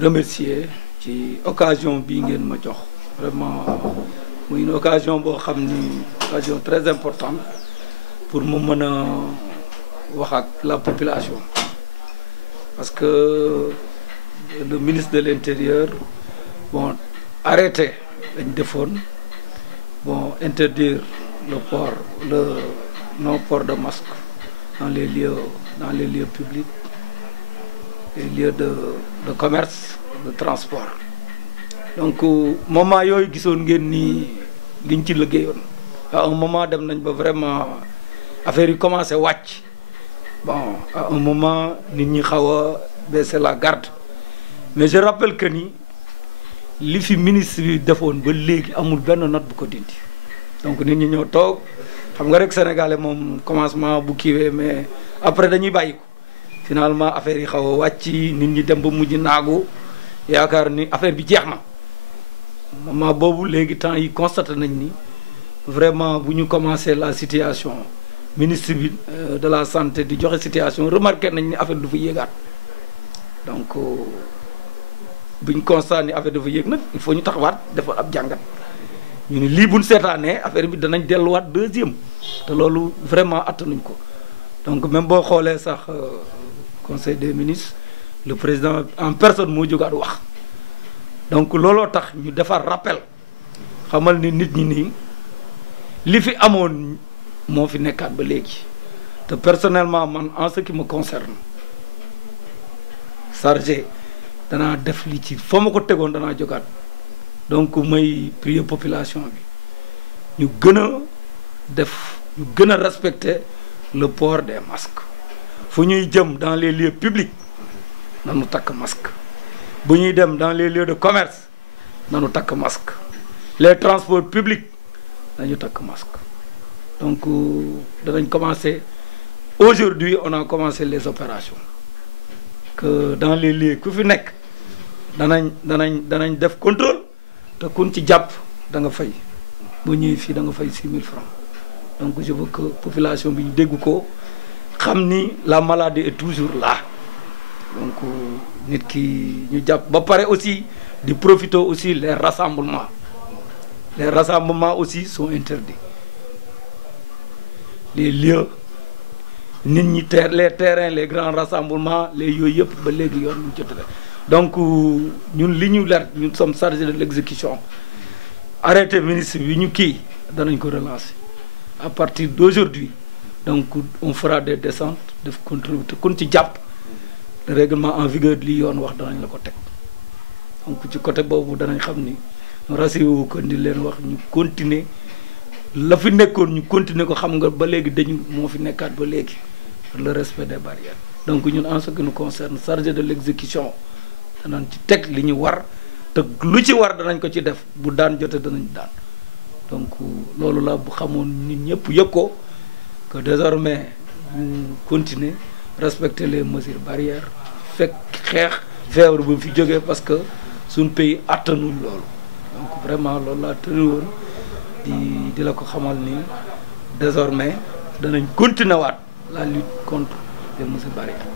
remercier ci occasion bii ngeen ma jox vraiment muy une occasion boo xam ni occasion très importante pour mu mën a wax ak la population parce que le ministre de l'Intérieur bon arrêté lañ defoon bon interdire le non port de masque dans les lieux publics, les lieux de commerce, de transport. Donc moment yooyu gisoon ngeen ni liñ ci liggéeyoon à un moment dem nañ ba vraiment affaire yi commencé wàcc bon à un moment nit ñi xaw a baisser la garde mais je rappelle que ni li fi ministre bi defoon ba léegi amul benn note bu ko dindi donc nit ñi ñoo toog xam nga rek sénégalais moom commencement bu kiiwee mais après dañuy bàyyi ko finalement affaire yi xaw a wàcc nit ñi dem ba mujj naagu yaakaar ni affaire bi jeex na moment boobu léegi temps yi constaté nañ ni vraiment bu ñu commencé la situation ministre bi de la santé di joxe situation remarqué nañ ni affaire du fa yéegaat donc buñ constat ni affaire dafa yéeg nag il faut ñu taxawaat defal ab jàngat ñu ni lii buñ seetaanee affaire bi danañ delluwaat deuxième te loolu vraiment attanuñ ko donc même boo xoolee sax conseil des ministres le président en personne moo jógaat wax donc looloo tax ñu defar rappel xamal ni nit ñi nii li fi amoon moo fi nekkaat ba léegi te personnellement man en ce qui me concerne chargé danaa def li ci fa ma ko tegoon danaa jógaat donc may prier population bi ñu gën a def ñu gën a respecter le port des masques fu ñuy jëm dans les lieux publics nanu takk masque bu ñuy dem dans les lieux de commerce nanu takk masque les transports publics nañu takk masque donc danañ commencer aujourd'hui on a commencé les opérations que dans les lieux ku fi nekk danañ def contrôle te kun ci jàpp da nga fay boo ñëwee fii da nga fay 6 000 francs donc je veux que population bi ñu dégg ko xam ni la maladie est toujours là donc nit ki ñu jàpp ba pare aussi di profiter aussi les rassemblements aussi sont interdits les lieux nit ñi les terrains les grands rassemblements les yooyu yëpp ba léegi yoon ñu jotale donc ñun li ñu leer ñun sommes chargés de l'exécution arrêté ministre bi ñu kii danañ ko relancer à partir d'aujourd'hui donc on fera des descentes def contrôle te kun ci jàpp le règlement en vigueur li yoon wax danañ la ko teg donc ci côté boobu danañ xam ni rassuré ko di leen wax ñu continuer la fi nekkoon ñu continuer ko xam nga ba léegi dañu moo fi nekkaat ba léegi le respect des barrières donc ñun en ce qui nous concerne chargé de l'exécution danañ ci teg li ñu war te lu ci war danañ ko ci def bu daan jote danañ daan donc loolu la bu xamoon nit ñëpp yëg ko que désormais ñu continuer respecter les mesures barrières fekk xeex feebar bu fi jógee parce que suñ pays attanuñ loolu donc vraiment loolu laa tëri woon di la ko xamal ni désormais danañ continuer waat la lutte contre les mesures barrières